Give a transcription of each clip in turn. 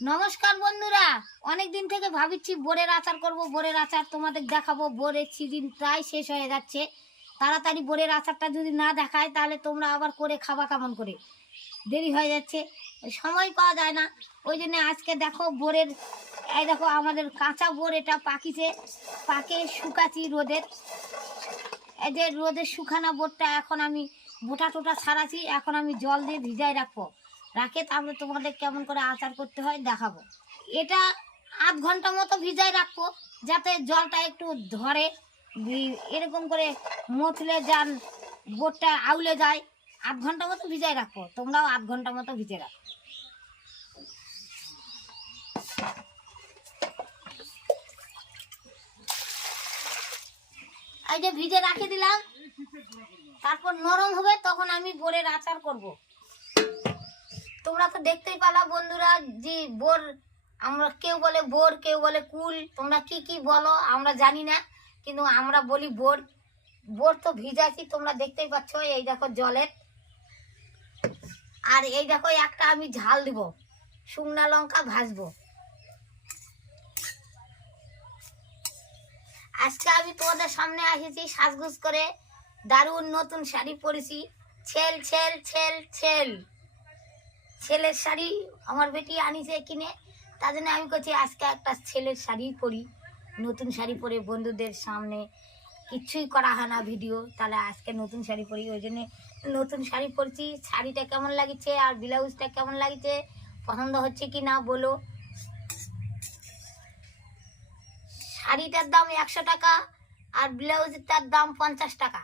নমস্কার বন্ধুরা অনেক দিন থেকে ভাবিছি বোরের আচার করব বোরের আচার তোমাদের দেখাবো। বোরের সিজন প্রায় শেষ হয়ে যাচ্ছে। তাড়াতাড়ি বোরের আচারটা যদি না দেখায়, তাহলে তোমরা আবার করে খাবা কেমন করে? দেরি হয়ে যাচ্ছে, সময় পাওয়া যায় না। ওই জন্য আজকে দেখো বোরের এই দেখো আমাদের কাঁচা বোর এটা পাকিছে, পাকে শুকাচ্ছি রোদের। এদের রোদের শুকানো বোরটা এখন আমি বোটা টোটা ছাড়াচ্ছি, এখন আমি জল দিয়ে ভিজাই রাখব। রাখে তারপরে তোমাদের কেমন করে আচার করতে হয় দেখাবো। এটা আধ ঘণ্টা মতো ভিজায় রাখব, যাতে জলটা একটু ধরে। এরকম করে মথলে যান, বোটটা আউলে যায়, আধ ঘণ্টা মতো ভিজায় রাখব। তোমরাও আধ ঘণ্টা মতো ভিজে রাখো। এই যে ভিজে রাখে দিলাম, তারপর নরম হবে, তখন আমি বোরের আচার করব। তোমরা তো দেখতেই পালা বন্ধুরা যে বোর, আমরা কেউ বলে বোর, কেউ বলে কুল, তোমরা কি কি বলো আমরা জানি না, কিন্তু আমরা বলি বোর। বোর তো ভিজাছি তোমরা দেখতেই পাচ্ছ, এই দেখো জলের। আর এই দেখো একটা আমি ঝাল দিব, শুকনা লঙ্কা ভাজবো। আজকে আমি তোমাদের সামনে এসেছি সাজগুজ করে দারুণ নতুন শাড়ি পরেছি। ছেল ছেল ছেল ছেল। ছেলের শাড়ি আমার বেটি আনিছে কিনে, তার জন্য আমি করছি আজকে একটা ছেলের শাড়ি পরি, নতুন শাড়ি পরে বন্ধুদের সামনে। কিচ্ছুই করা হয় না ভিডিও, তাহলে আজকে নতুন শাড়ি পরি, ওই জন্যে নতুন শাড়ি পরছি। শাড়িটা কেমন লাগছে আর ব্লাউজটা কেমন লাগছে, পছন্দ হচ্ছে কি না বলো। শাড়িটার দাম একশো টাকা আর ব্লাউজটার দাম পঞ্চাশ টাকা।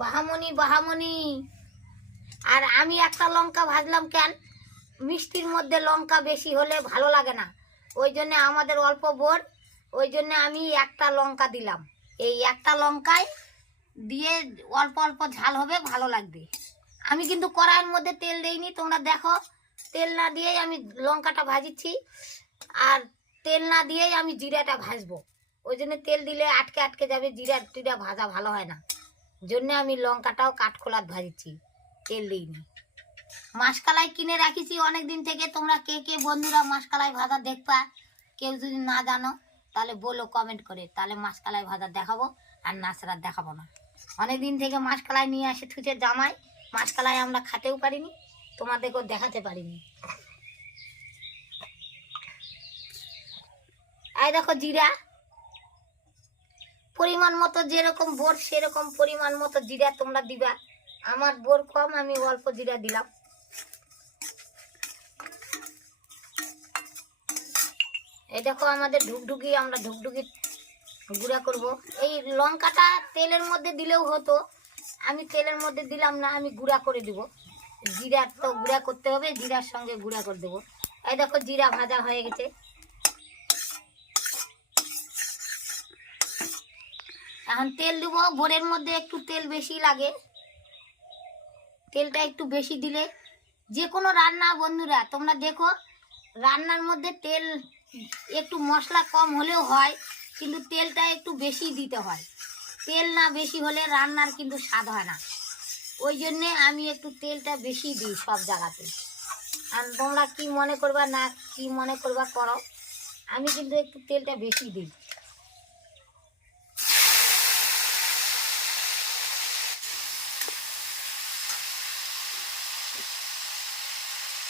বাহামনি বাহামনি। আর আমি একটা লঙ্কা ভাজলাম কেন? মিষ্টির মধ্যে লঙ্কা বেশি হলে ভালো লাগে না। ওই জন্যে আমাদের অল্প বোর, ওই জন্য আমি একটা লঙ্কা দিলাম। এই একটা লঙ্কায় দিয়ে অল্প অল্প ঝাল হবে, ভালো লাগবে। আমি কিন্তু কড়াইয়ের মধ্যে তেল দেইনি, তোমরা দেখো, তেল না দিয়েই আমি লঙ্কাটা ভাজিছি আর তেল না দিয়েই আমি জিরাটা ভাজবো। ওই জন্য তেল দিলে আটকে আটকে যাবে জিরা টিরা ভাজা ভালো হয় না। জন্য আমি লঙ্কাটাও কাঠখোলাত ভাজিছি তেল দিইনি মাসকালাই কিনে রাখিছি অনেক দিন থেকে তোমরা কে কে বন্ধুরা মাসকালাই ভাজা দেখবা, কেউ যদি না জানো, তাহলে বলো কমেন্ট করে। তাহলে মাসকালাই ভাজা দেখাবো আর নাচরা দেখাবো না। অনেক দিন থেকে মাসকালাই নিয়ে আসে থুচে জামাই, মাসকালাই আমরা খাতেও পারিনি, তোমাদেরকেও দেখাতে পারিনি। এই দেখো জিরা, পরিমাণ মতো যেরকম বোর সেরকম পরিমাণ মতো জিরা তোমরা দিবা। আমার বোর কম, আমি অল্প জিরা দিলাম। এই দেখো আমাদের ঢুকঢুকি, আমরা ঢুকঢুকি গুঁড়া করব। এই লঙ্কাটা তেলের মধ্যে দিলেও হতো। আমি তেলের মধ্যে দিলাম না, আমি গুঁড়া করে দিব। জিরা তো গুঁড়া করতে হবে, জিরার সঙ্গে গুঁড়া করে দেবো। এই দেখো জিরা ভাজা হয়ে গেছে। এখন তেল দেবো ভোরের মধ্যে একটু তেল বেশি লাগে। তেলটা একটু বেশি দিলে যে কোনো রান্না বন্ধুরা, তোমরা দেখো, রান্নার মধ্যে তেল একটু মশলা কম হলেও হয়, কিন্তু তেলটা একটু বেশি দিতে হয়। তেল না বেশি হলে রান্নার কিন্তু স্বাদ হয় না। ওই জন্যে আমি একটু তেলটা বেশি দিই সব জায়গাতে। আর তোমরা কি মনে করবা না কি মনে করবা করো, আমি কিন্তু একটু তেলটা বেশি দিই।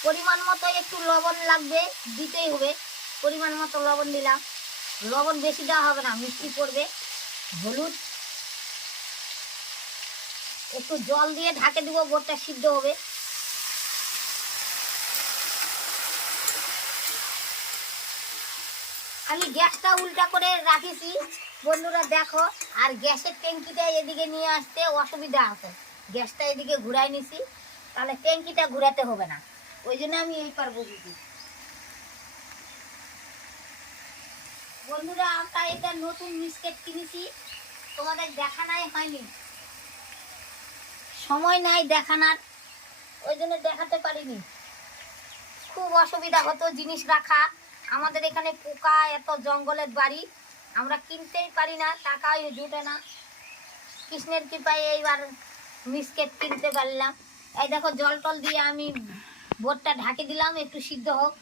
পরিমাণ মতো একটু লবণ লাগবে, দিতেই হবে। পরিমাণ মতো লবণ দিলাম। লবণ বেশি দেওয়া হবে না, মিষ্টি পড়বে। হলুদ। একটু জল দিয়ে ঢাকে দিব বোটটা সিদ্ধ হবে। আমি গ্যাসটা উল্টা করে রাখিছি। বন্ধুরা দেখো, আর গ্যাসের ট্যাঙ্কিটা এদিকে নিয়ে আসতে অসুবিধা আছে। গ্যাসটা এদিকে ঘুরাই নিছি। তাহলে ট্যাঙ্কিটা ঘুরাতে হবে না। ওই জন্য আমি এই পারব দিদি। বন্ধুরা, আমরা এটা নতুন মিসকেট কিনেছি। তোমাদের দেখানাই হয়নি। সময় নাই দেখানার, ওই জন্য দেখাতে পারিনি। খুব অসুবিধা হতো জিনিস রাখা। আমাদের এখানে পোকা, এত জঙ্গলের বাড়ি। আমরা কিনতেই পারি না, টাকাই জুটে না। কৃষ্ণের কৃপায় এইবার মিসকেট কিনতে পারলাম। এই দেখো, জল টল দিয়ে আমি বোটটা ঢাকে দিলাম, একটু সিদ্ধ হোক।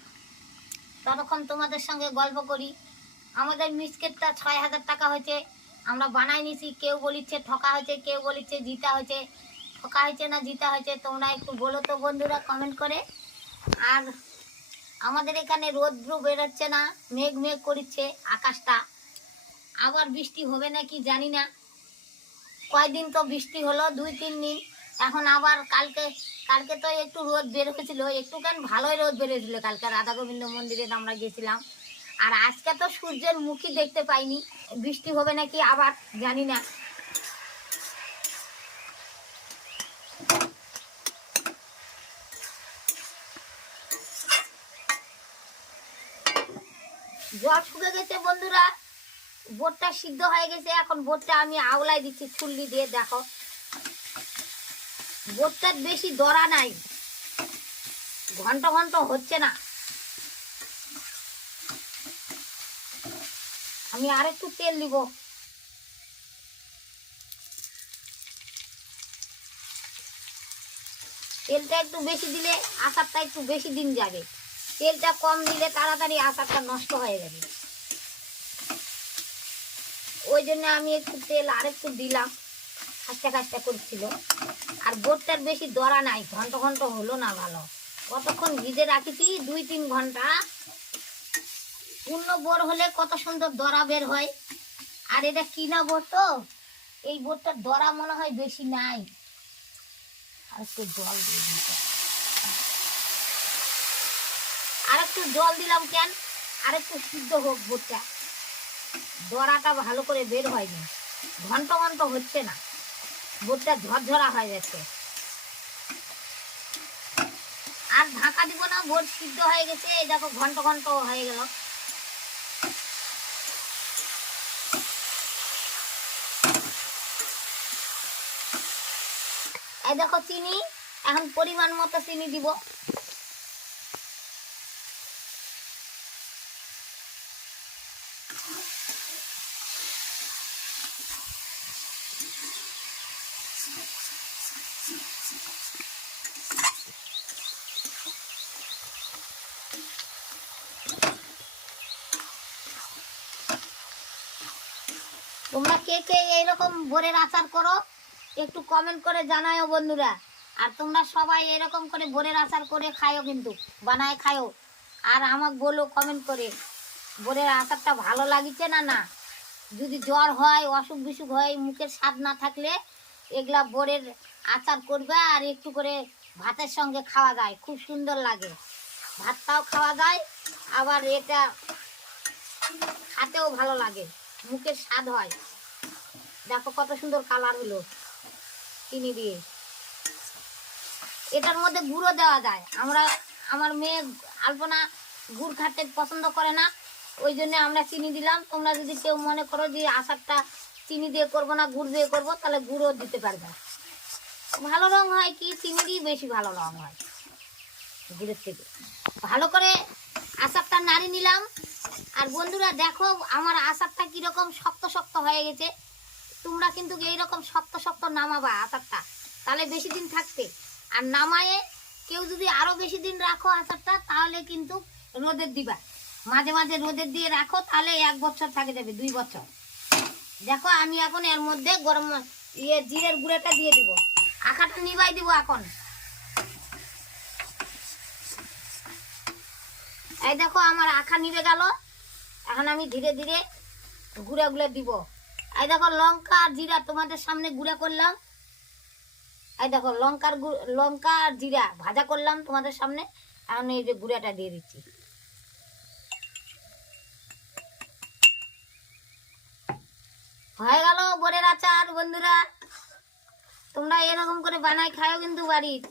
ততক্ষণ তোমাদের সঙ্গে গল্প করি। আমাদের মিসকেটটা ছয় হাজার টাকা হয়েছে। আমরা বানাই নিছি, কেউ বলিচ্ছে ঠকা হয়েছে, কেউ বলিচ্ছে জিতা হয়েছে। ঠকা হয়েছে না জিতা হয়েছে, তোমরা একটু বলো তো বন্ধুরা কমেন্ট করে। আর আমাদের এখানে রৌদ্র বেরোচ্ছে না, মেঘ মেঘ করছে আকাশটা। আবার বৃষ্টি হবে নাকি জানি না। কয়দিন তো বৃষ্টি হলো, দুই তিন দিন। এখন আবার কালকে কালকে তো একটু রোদ বের হয়েছিল, একটু কেন ভালোই রোদ বেরিয়েছিল কালকে রাধা গোবিন্দ মন্দিরে আমরা গেছিলাম। আর আজকে তো সূর্যের মুখই দেখতে পাইনি, বৃষ্টি হবে নাকি আবার, জানি না। জল শুকে গেছে বন্ধুরা, বোটটা সিদ্ধ হয়ে গেছে, এখন বোটটা আমি আওলাই দিচ্ছি ছুল্লি দিয়ে, দেখো। বোটটার বেশি দরা নাই। ঘণ্টা ঘণ্টা হচ্ছে না। আমি আরেকটু তেল দিব তেলটা একটু বেশি দিলে আচারটা একটু বেশি দিন যাবে। তেলটা কম দিলে তাড়াতাড়ি আচারটা নষ্ট হয়ে যাবে। ওই জন্য আমি একটু তেল আরেকটু দিলাম। খাস্তা খাস্তা করছিল। আর বোটটার বেশি দরা নাই, ঘণ্টা ঘন্ট হলো না ভালো। কতক্ষণ ভিজে রাখিছি? দুই তিন ঘণ্টা। পূর্ণ বোর হলে কত সুন্দর দরা বের হয়। আর এটা কিনা বোট তো? এই বোটটার দরা মনে হয় বেশি নাই। আর একটু জল দিয়ে আর একটু জল দিলাম কেন? আর একটু সিদ্ধ হোক বোটটা। দরাটা ভালো করে বের হয়নি। ঘন্ট ঘন্ট হচ্ছে না। বোটটা ঝরঝরা হয়ে গেছে। আর ঢাকা দিব না, বোট সিদ্ধ হয়ে গেছে, এই দেখো ঘন্ট ঘন্ট হয়ে গেল। এই দেখো চিনি, এখন পরিমাণ মতো চিনি দিব। তোমরা কে কে এরকম ভোরের আচার করো, একটু কমেন্ট করে জানাও বন্ধুরা। আর তোমরা সবাই এরকম করে ভোরের আচার করে খায়ও কিন্তু, বানায় খায়ও। আর আমাকে বলো কমেন্ট করে, ভোরের আচারটা ভালো লাগিছে না না? যদি জ্বর হয়, অসুখ বিসুখ হয়, মুখের স্বাদ না থাকলে এগুলা ভোরের আচার করবে আর একটু করে ভাতের সঙ্গে খাওয়া যায়, খুব সুন্দর লাগে। ভাতটাও খাওয়া যায়, আবার এটা খাতেও ভালো লাগে। মুখের স্বাদ হয়। দেখো কত সুন্দর কালার হলো চিনি দিয়ে। এটার মধ্যে গুঁড়ো দেওয়া যায়। আমরা, আমার মেয়ে আলপনা গুড় খাতে পছন্দ করে না, ওই জন্য আমরা চিনি দিলাম। তোমরা যদি কেউ মনে করো যে আচারটা চিনি দিয়ে করব না, গুড় দিয়ে করব, তাহলে গুঁড়ো দিতে পারবে। ভালো রং হয় কি? চিনি দিয়ে বেশি ভালো রং হয়। গুড়ের থেকে। ভালো করে আচারটা নাড়ি নিলাম। আর বন্ধুরা দেখো, আমার আচারটা কীরকম শক্ত শক্ত হয়ে গেছে। তোমরা কিন্তু এইরকম শক্ত শক্ত নামাবা আচারটা, তাহলে বেশি দিন থাকতে আর নামায়ে কেউ যদি আরও বেশি দিন রাখো আচারটা, তাহলে কিন্তু রোদের দিবা। মাঝে মাঝে রোদের দিয়ে রাখো, তাহলে এক বছর থাকে যাবে, দুই বছর। দেখো, আমি এখন এর মধ্যে গরম ইয়ে জিরের গুঁড়োটা দিয়ে দিব। আখাটা নিবাই দিব এখন। এই দেখো, আমার আখা নিভে গেল। এখন আমি ধীরে ধীরে গুঁড়া গুঁড়া দিব। এই দেখো, লঙ্কা আর জিরা তোমাদের সামনে গুঁড়া করলাম। এই দেখো, লঙ্কার লঙ্কা আর জিরা ভাজা করলাম তোমাদের সামনে। এখন এই যে গুঁড়াটা দিয়ে দিচ্ছি। হয়ে গেল বোরের আচার, বন্ধুরা। তোমরা এরকম করে বানাই খাও কিন্তু বাড়ির।